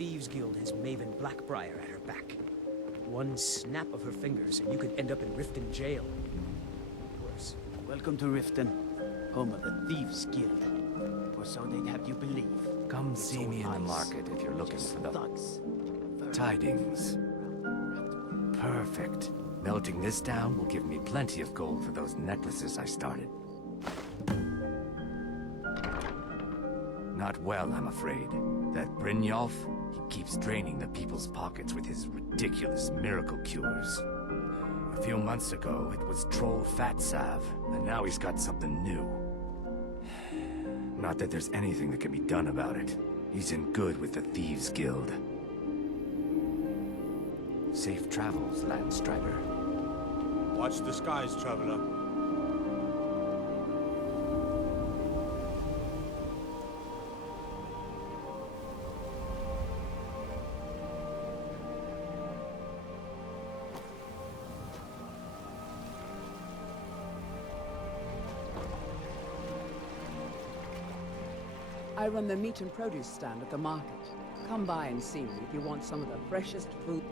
Thieves Guild has Maven Blackbriar at her back. One snap of her fingers and you could end up in Riften jail. Worse. Welcome to Riften, home of the Thieves Guild. Or so they'd have you believe. Come see me in the market if you're looking for the thugs. tidings. Perfect. Melting this down will give me plenty of gold for those necklaces I started. Not well, I'm afraid. That Brynjolf, he keeps draining the people's pockets with his ridiculous miracle cures. A few months ago, it was Troll Fat Salve, and now he's got something new. Not that there's anything that can be done about it. He's in good with the Thieves Guild. Safe travels, Landstrider. Watch the skies, traveler. I run the meat and produce stand at the market. Come by and see me if you want some of the freshest food.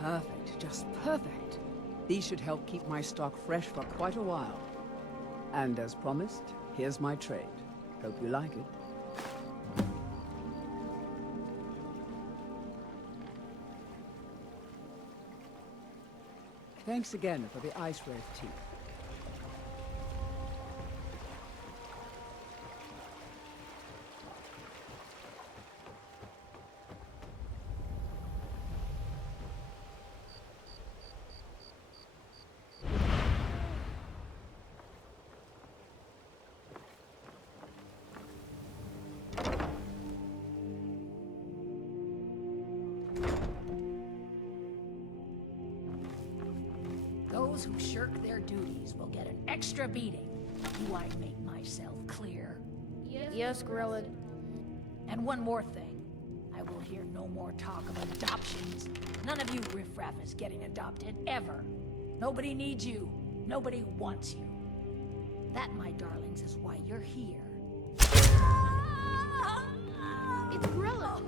Perfect, just perfect. These should help keep my stock fresh for quite a while. And as promised, here's my trade. Hope you like it. Thanks again for the ice wave tea. Those who shirk their duties will get an extra beating. Do I make myself clear? Yes, Gorilla. And one more thing. I will hear no more talk of adoptions. None of you riffraff is getting adopted, ever. Nobody needs you. Nobody wants you. That, my darlings, is why you're here. It's Gorilla.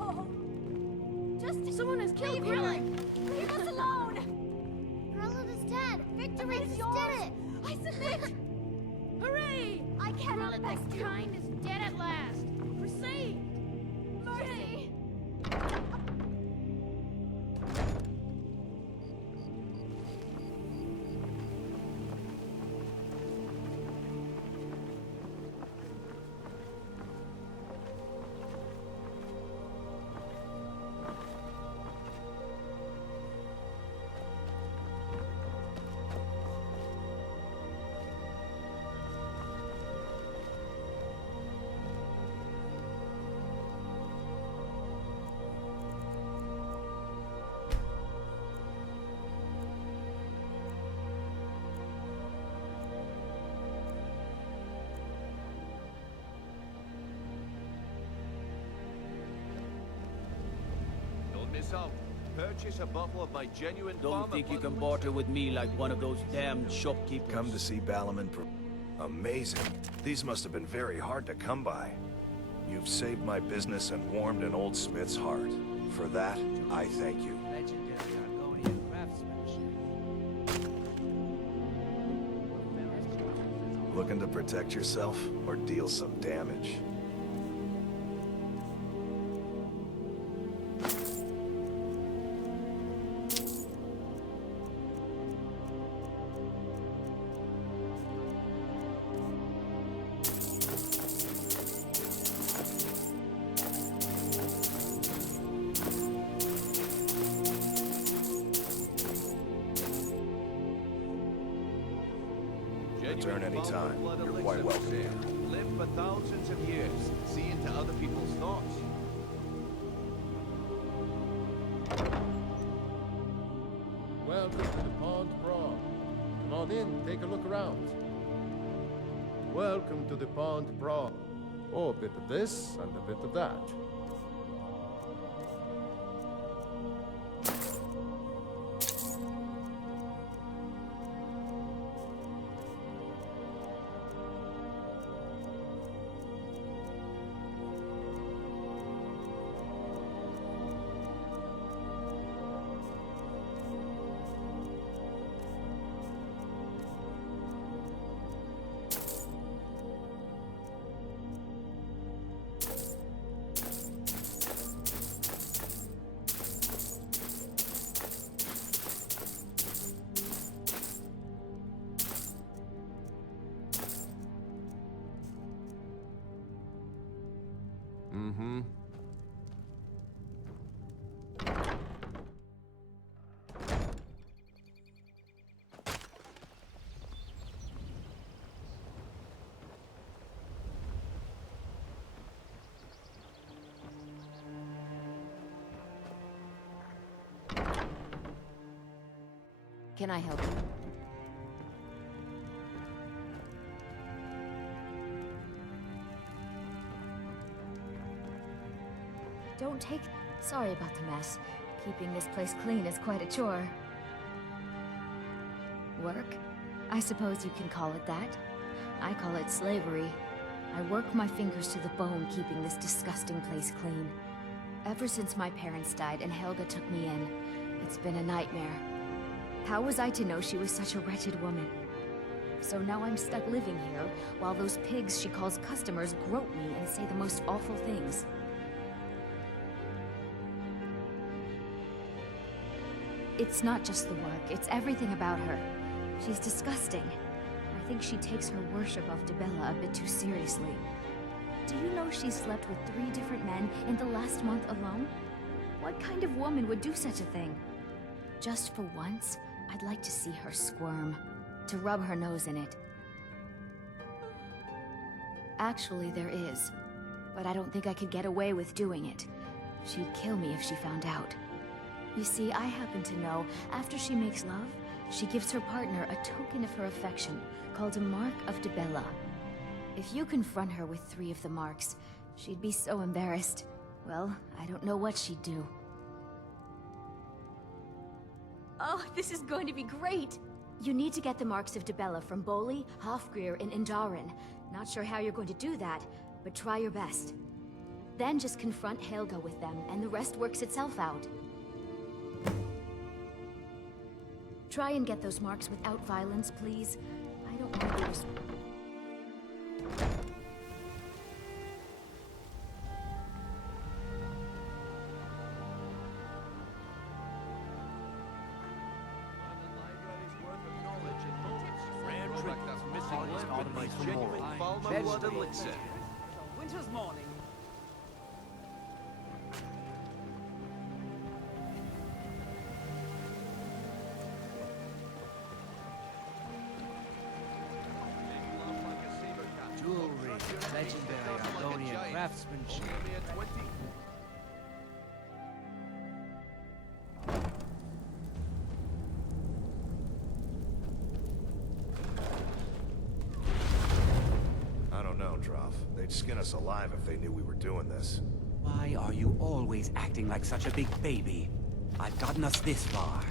Just Someone has killed Gorilla. Gorilla. Leave us alone! Gorilla is dead. Victory It's just yours. did it. I submit! Hooray! I cannot Gorilla, thank this you. kind is dead at last. We're saved! Mercy! Don't miss out. Purchase a bottle of my genuine Don't think you can barter with me like one of those damned shopkeepers. Come to see Balaman. Amazing. These must have been very hard to come by. You've saved my business and warmed an old smith's heart. For that, I thank you. Legendary Argonian craftsmanship. Looking to protect yourself or deal some damage? Return anytime. You're quite welcome. Live for thousands of years. See into other people's thoughts. Welcome to the Pond Brawl. Come on in, take a look around. Welcome to the Pond Brawl. Oh, a bit of this and a bit of that. Mm-hmm. Can I help you? Don't take... Sorry about the mess. Keeping this place clean is quite a chore. Work? I suppose you can call it that. I call it slavery. I work my fingers to the bone keeping this disgusting place clean. Ever since my parents died and Helga took me in, it's been a nightmare. How was I to know she was such a wretched woman? So now I'm stuck living here, while those pigs she calls customers grope me and say the most awful things. It's not just the work, it's everything about her. She's disgusting. I think she takes her worship of Dibella a bit too seriously. Do you know she slept with 3 different men in the last month alone? What kind of woman would do such a thing? Just for once, I'd like to see her squirm, to rub her nose in it. Actually, there is, but I don't think I could get away with doing it. She'd kill me if she found out. You see, I happen to know, after she makes love, she gives her partner a token of her affection, called a Mark of Dibella. If you confront her with 3 of the marks, she'd be so embarrassed. Well, I don't know what she'd do. Oh, this is going to be great! You need to get the marks of Dibella from Boli, Hofgrir, and Indaren. Not sure how you're going to do that, but try your best. Then just confront Helga with them, and the rest works itself out. Try and get those marks without violence, please. I don't want to be Winter's morning. Jewelry, legendary Argonian craftsmanship. I don't know, Droff. They'd skin us alive if they knew we were doing this. Why are you always acting like such a big baby? I've gotten us this far.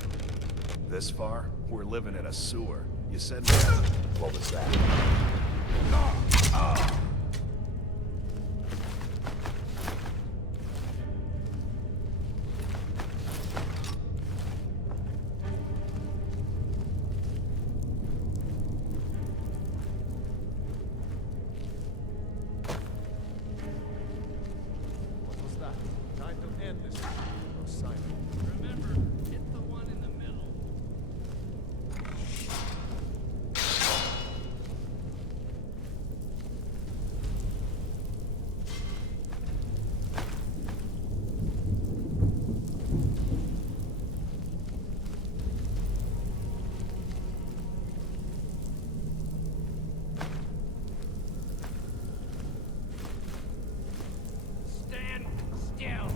This far? We're living in a sewer. You said... What was that? What was that? Time to end this. Oh, Simon. Remember, hit the one in the middle. Stand still.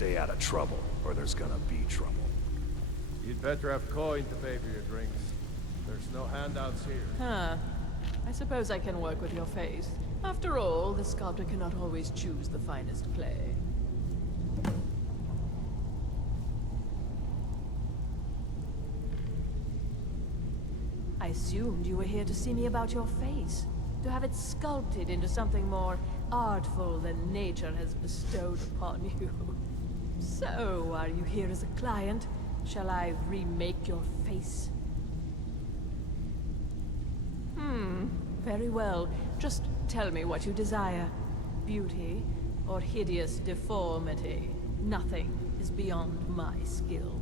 Stay out of trouble, or there's gonna be trouble. You'd better have coin to pay for your drinks. There's no handouts here. Huh. I suppose I can work with your faith. After all, the sculptor cannot always choose the finest clay. I assumed you were here to see me about your face. To have it sculpted into something more artful than nature has bestowed upon you. So, are you here as a client? Shall I remake your face? Very well. Just tell me what you desire. Beauty or hideous deformity. Nothing is beyond my skill.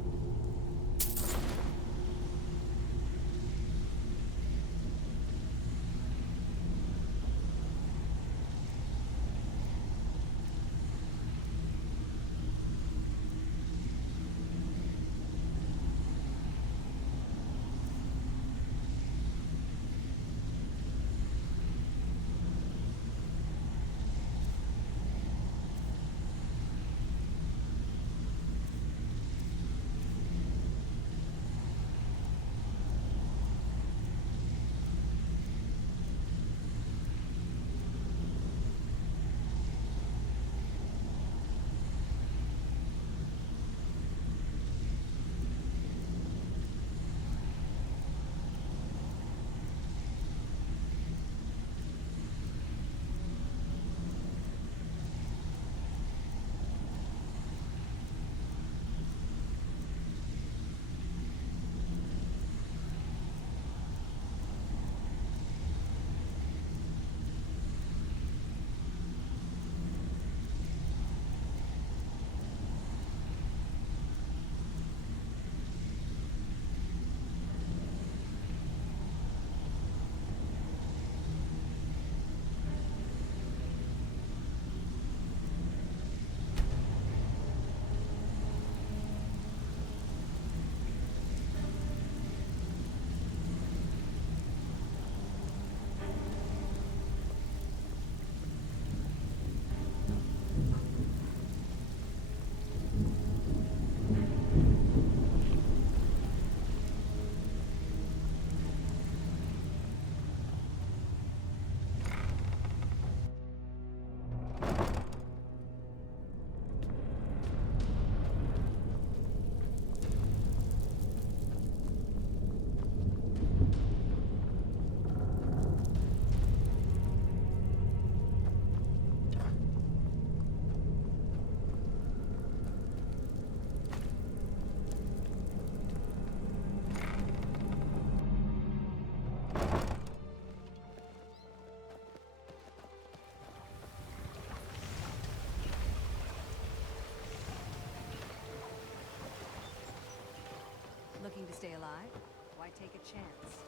Looking to stay alive? Why take a chance?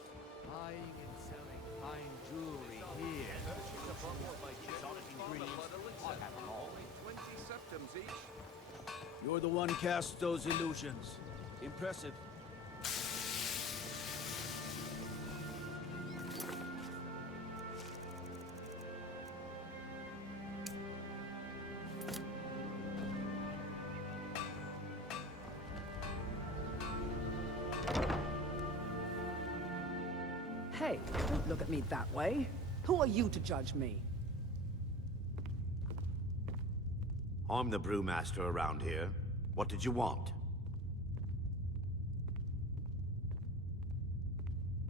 Buying and selling fine jewelry here. Exotic ingredients. I have them all. 20 septims each. You're the one cast those illusions. Impressive. Hey, don't look at me that way. Who are you to judge me? I'm the brewmaster around here. What did you want?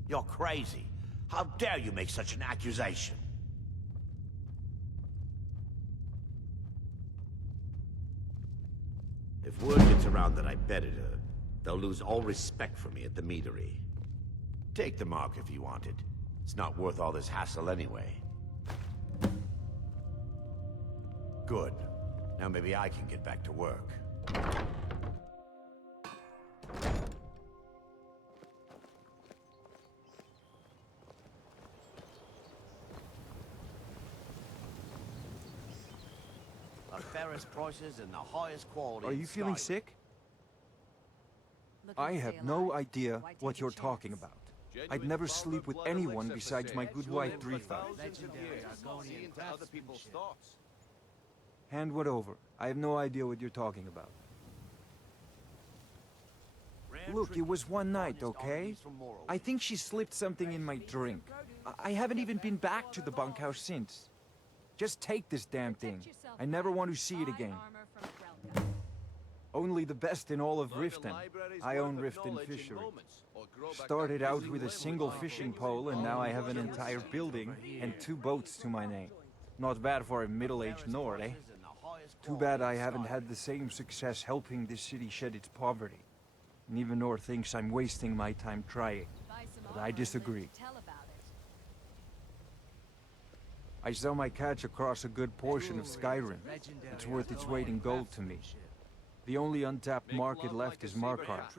You're crazy. How dare you make such an accusation? If word gets around that I betted her, they'll lose all respect for me at the meadery. Take the mark if you want it. It's not worth all this hassle anyway. Good. Now maybe I can get back to work. The fairest prices and the highest quality. Are you feeling sick? I have no idea what you're talking about. I'd never sleep with anyone besides my good wife, Drifa. Hand what over. I have no idea what you're talking about. Look, it was one night, okay? I think she slipped something in my drink. I haven't even been back to the bunkhouse since. Just take this damn thing. I never want to see it again. Only the best in all of Riften. I own Riften Fishery. Started out with a single fishing pole, and now I have an entire building and 2 boats to my name. Not bad for a middle-aged Nord, eh? Too bad I haven't had the same success helping this city shed its poverty. And even Nord thinks I'm wasting my time trying. But I disagree. I sell my catch across a good portion of Skyrim. It's worth its weight in gold to me. The only untapped market left is Markarth.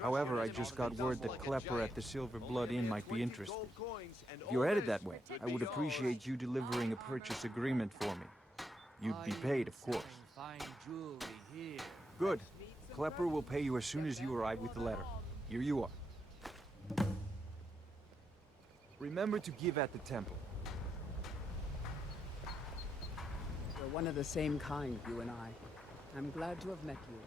However, I just got word that Klepper at the Silver Blood Inn might be interested. If you're headed that way, I would appreciate you delivering a purchase agreement for me. You'd be paid, of course. Good. Klepper will pay you as soon as you arrive with the letter. Here you are. Remember to give at the temple. We're one of the same kind, you and I. I'm glad to have met you.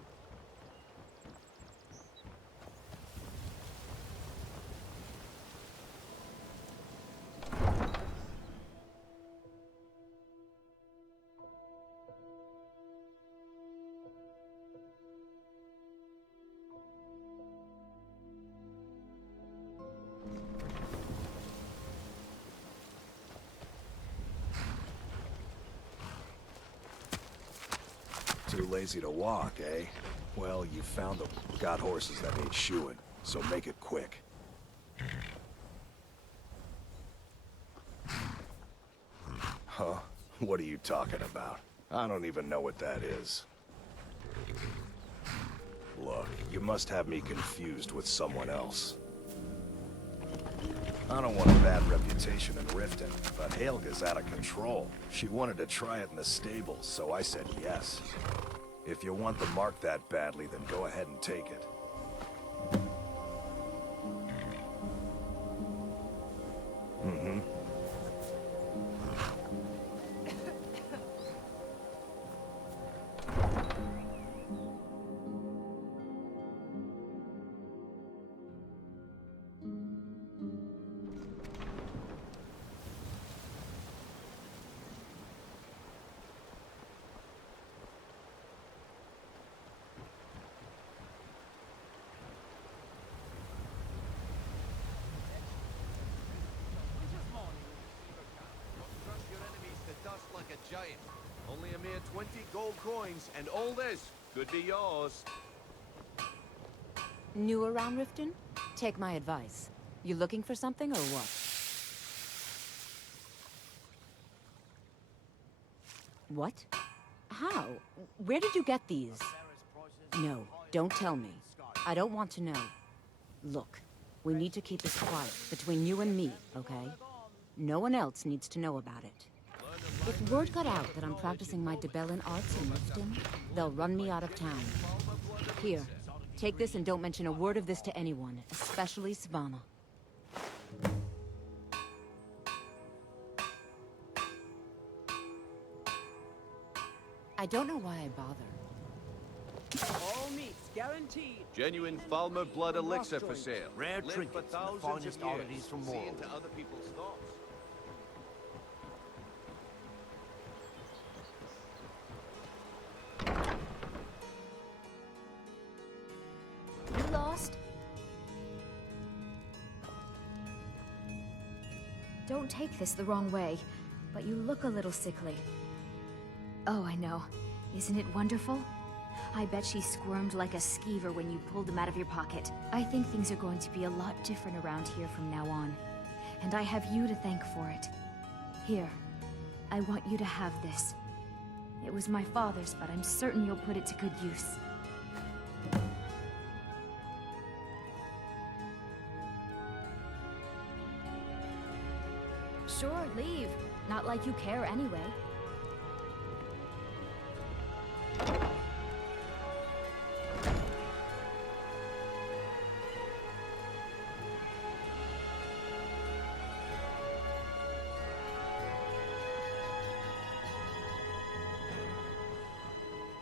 Too lazy to walk, eh? Well, you found them. Got horses that need shoeing, so make it quick. Huh? What are you talking about? I don't even know what that is. Look, you must have me confused with someone else. I don't want a bad reputation in Riften, but Helga's out of control. She wanted to try it in the stables, so I said yes. If you want the mark that badly, then go ahead and take it. Mm-hmm. Giant. Only a mere 20 gold coins, and all this could be yours. New around Riften? Take my advice. You looking for something or what? What? How? Where did you get these? No, don't tell me. I don't want to know. Look, we need to keep this quiet between you and me, okay? No one else needs to know about it. If word got out that I'm practicing my Debellan arts in Riften, they'll run me out of town. Here, take this and don't mention a word of this to anyone, especially Savannah. I don't know why I bother. All meats guaranteed. Genuine Falmer blood elixir for sale. Rare Live trinkets for and the thousands finest of years. oddities from See Morrowind. into other people's thoughts. You lost? Don't take this the wrong way, but you look a little sickly. Oh, I know. Isn't it wonderful? I bet she squirmed like a skeever when you pulled them out of your pocket. I think things are going to be a lot different around here from now on. And I have you to thank for it. Here, I want you to have this. It was my father's, but I'm certain you'll put it to good use. Sure, leave. Not like you care anyway.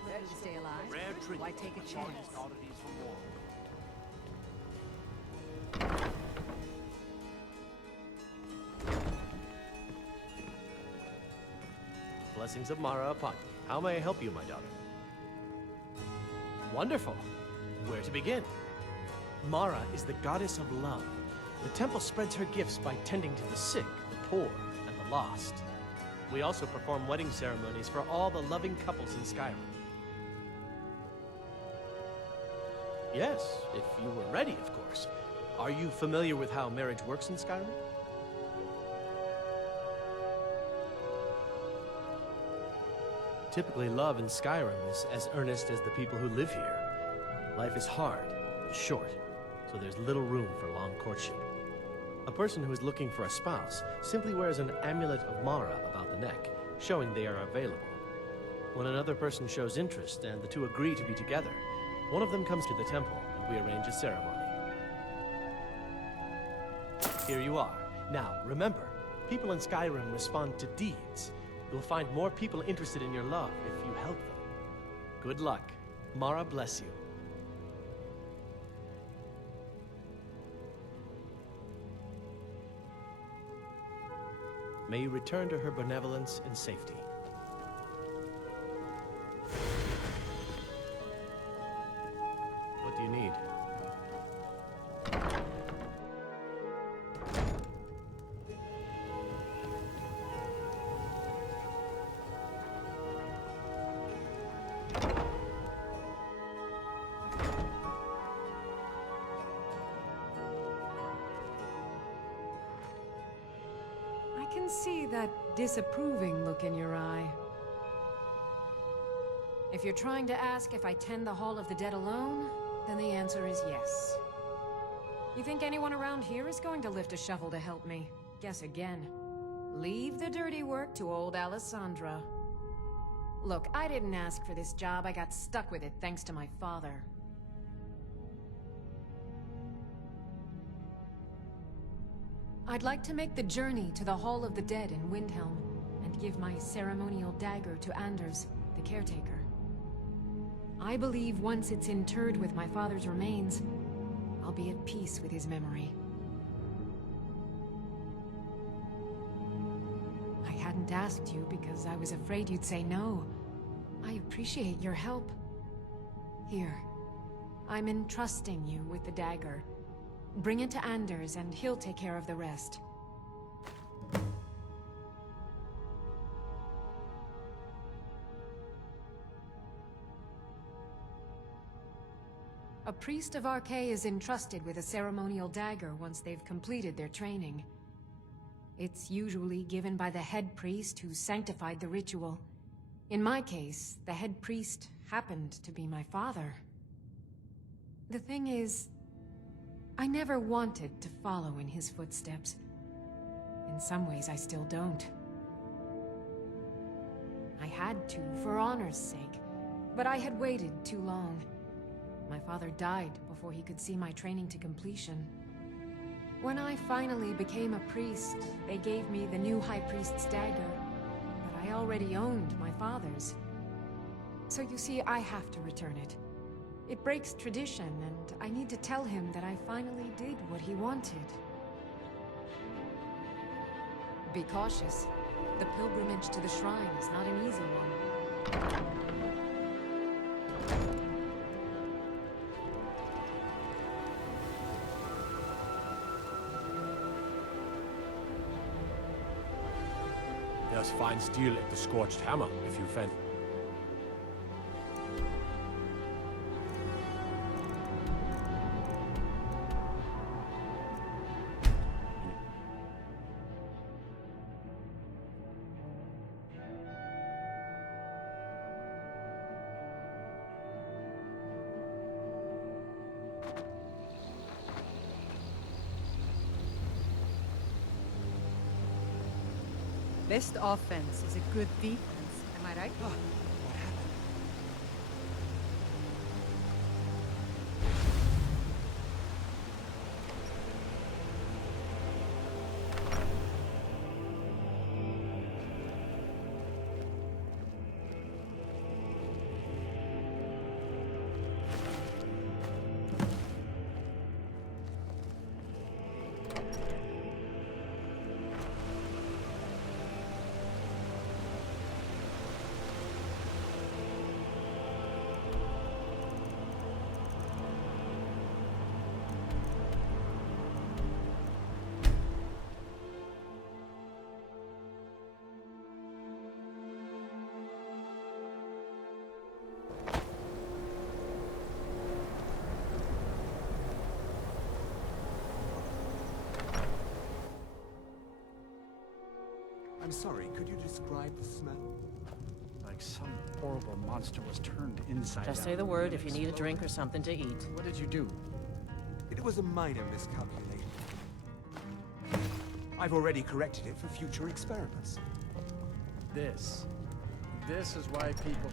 Ready to stay alive? Rare trinkets Why take a and the chance? finest oddities from Morrowind. blessings of Mara upon you. How may I help you, my daughter? Wonderful. Where to begin? Mara is the goddess of love. The temple spreads her gifts by tending to the sick, the poor, and the lost. We also perform wedding ceremonies for all the loving couples in Skyrim. Yes, if you were ready, of course. Are you familiar with how marriage works in Skyrim? Typically, love in Skyrim is as earnest as the people who live here. Life is hard and short, so there's little room for long courtship. A person who is looking for a spouse simply wears an amulet of Mara about the neck, showing they are available. When another person shows interest and the two agree to be together, one of them comes to the temple and we arrange a ceremony. Here you are. Now, remember, people in Skyrim respond to deeds. You'll find more people interested in your love if you help them. Good luck. Mara bless you. May you return to her benevolence in safety. What do you need? I can see that disapproving look in your eye. If you're trying to ask if I tend the Hall of the Dead alone, then the answer is yes. You think anyone around here is going to lift a shovel to help me? Guess again. Leave the dirty work to old Alessandra. Look, I didn't ask for this job. I got stuck with it thanks to my father. I'd like to make the journey to the Hall of the Dead in Windhelm, and give my ceremonial dagger to Anders, the caretaker. I believe once it's interred with my father's remains, I'll be at peace with his memory. I hadn't asked you because I was afraid you'd say no. I appreciate your help. Here, I'm entrusting you with the dagger. Bring it to Anders, and he'll take care of the rest. A priest of Archay is entrusted with a ceremonial dagger once they've completed their training. It's usually given by the head priest who sanctified the ritual. In my case, the head priest happened to be my father. The thing is, I never wanted to follow in his footsteps. In some ways, I still don't. I had to, for honor's sake, but I had waited too long. My father died before he could see my training to completion. When I finally became a priest, they gave me the new High Priest's dagger, but I already owned my father's. So you see, I have to return it. It breaks tradition, and I need to tell him that I finally did what he wanted. Be cautious. The pilgrimage to the shrine is not an easy one. There's fine steel at the Scorched Hammer, if you fancy. Best offense is a good defense, am I right? I'm sorry, could you describe the smell? Like some horrible monster was turned inside out. Just say the word if you need a drink or something to eat. What did you do? It was a minor miscalculation. I've already corrected it for future experiments. This is why people...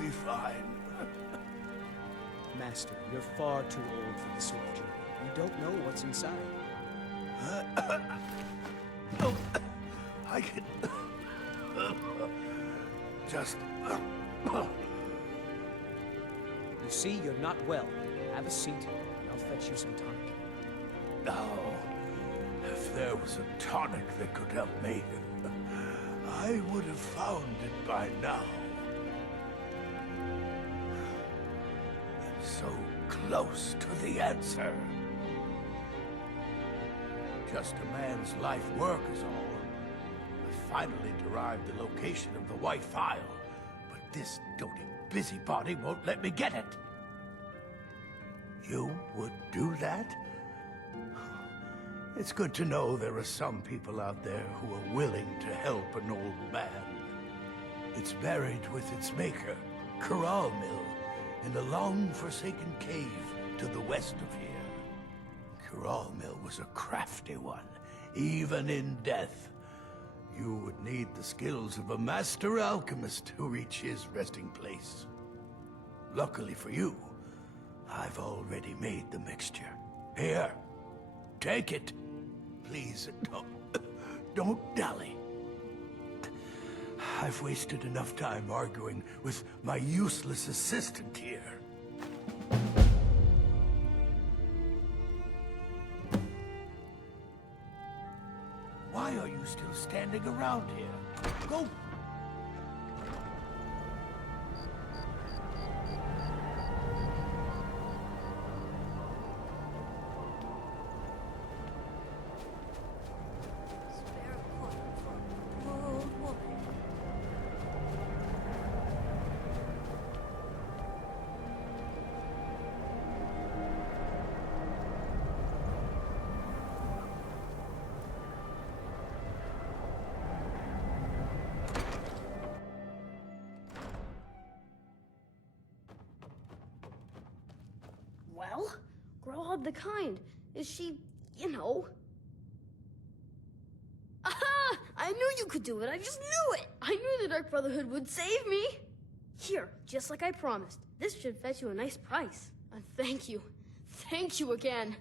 be fine. Master, you're far too old for this sort of journey. You don't know what's inside. No, I can... just... You see, you're not well. Have a seat, and I'll fetch you some tonic. Now, if there was a tonic that could help me, I would have found it by now. I'm so close to the answer. Just a man's life work is all. I finally derived the location of the White Phial, but this doting busybody won't let me get it. You would do that? It's good to know there are some people out there who are willing to help an old man. It's buried with its maker, Corral Mill, in a long-forsaken cave to the west of here. Corral Mill was a crafty one, even in death. You would need the skills of a master alchemist to reach his resting place. Luckily for you, I've already made the mixture. Here, take it. Please, don't dally. I've wasted enough time arguing with my useless assistant here. Why are you still standing around here? Go! Well, Growled the Kind. Is she, you know... Aha! I knew you could do it. I just knew it. I knew the Dark Brotherhood would save me. Here, just like I promised. This should fetch you a nice price. Thank you. Thank you again.